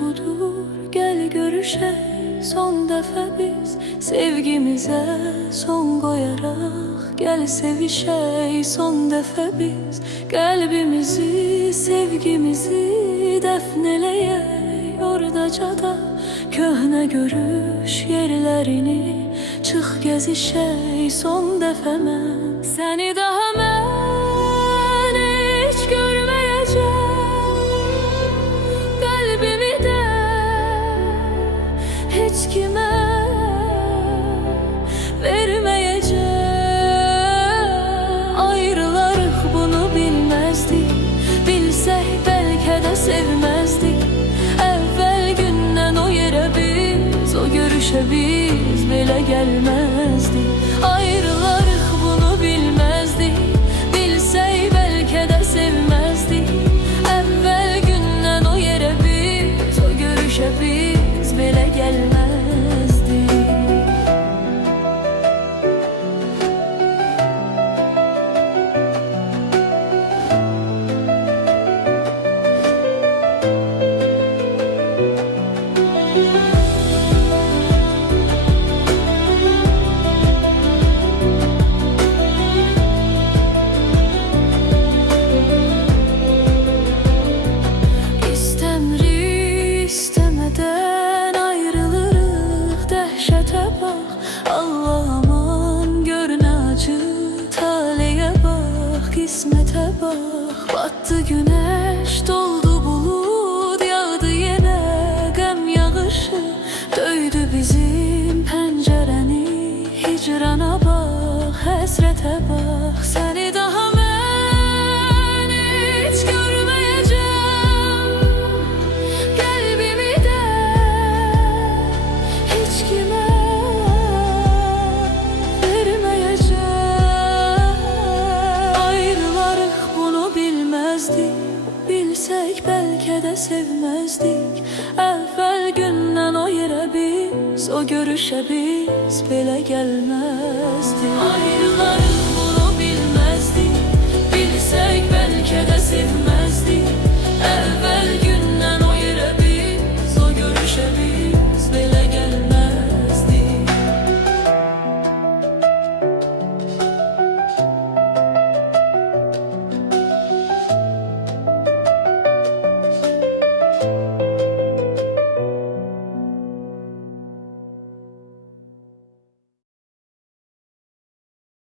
budur, gel görüşək son dəfə biz. Sevgimizə son qoyaraq gəl sevişək son dəfə biz. Qəlbimizi, sevgimizi dəfn eləyək oradaca da. Köhnə görüş yerlərini çıx gəzişək son dəfə mən. Səni daha mən heç görməyəcəm, qəlbimi də heç kimə verməyəcəm. Ayrılarıq bunu bilməzdik, bilsək bəlkə də sevməzdik. Əvvəl gündən o yerə biz, o görüşə biz belə gəlməzdik. Ayrılarıq bunu bilməzdik, bilsək bəlkə də sevməzdik. Əvvəl gündən o yerə biz, o görüşə biz belə gəlməzdik. Allah aman gör nə acı, taleyə bax, qismətə bax. Batdı günəş, doldu bulud, yağdı yenə qəm yağışı. Döydü bizim pəncərəni, hicrana bax, həsrətə bax. Səni daha mən heç görməyəcəm, qəlbimi də heç kimə bilsək bəlkə də sevməzdik. Əvvəl gündən o yerə biz, o görüşə biz belə gəlməzdik. Ayrılarıq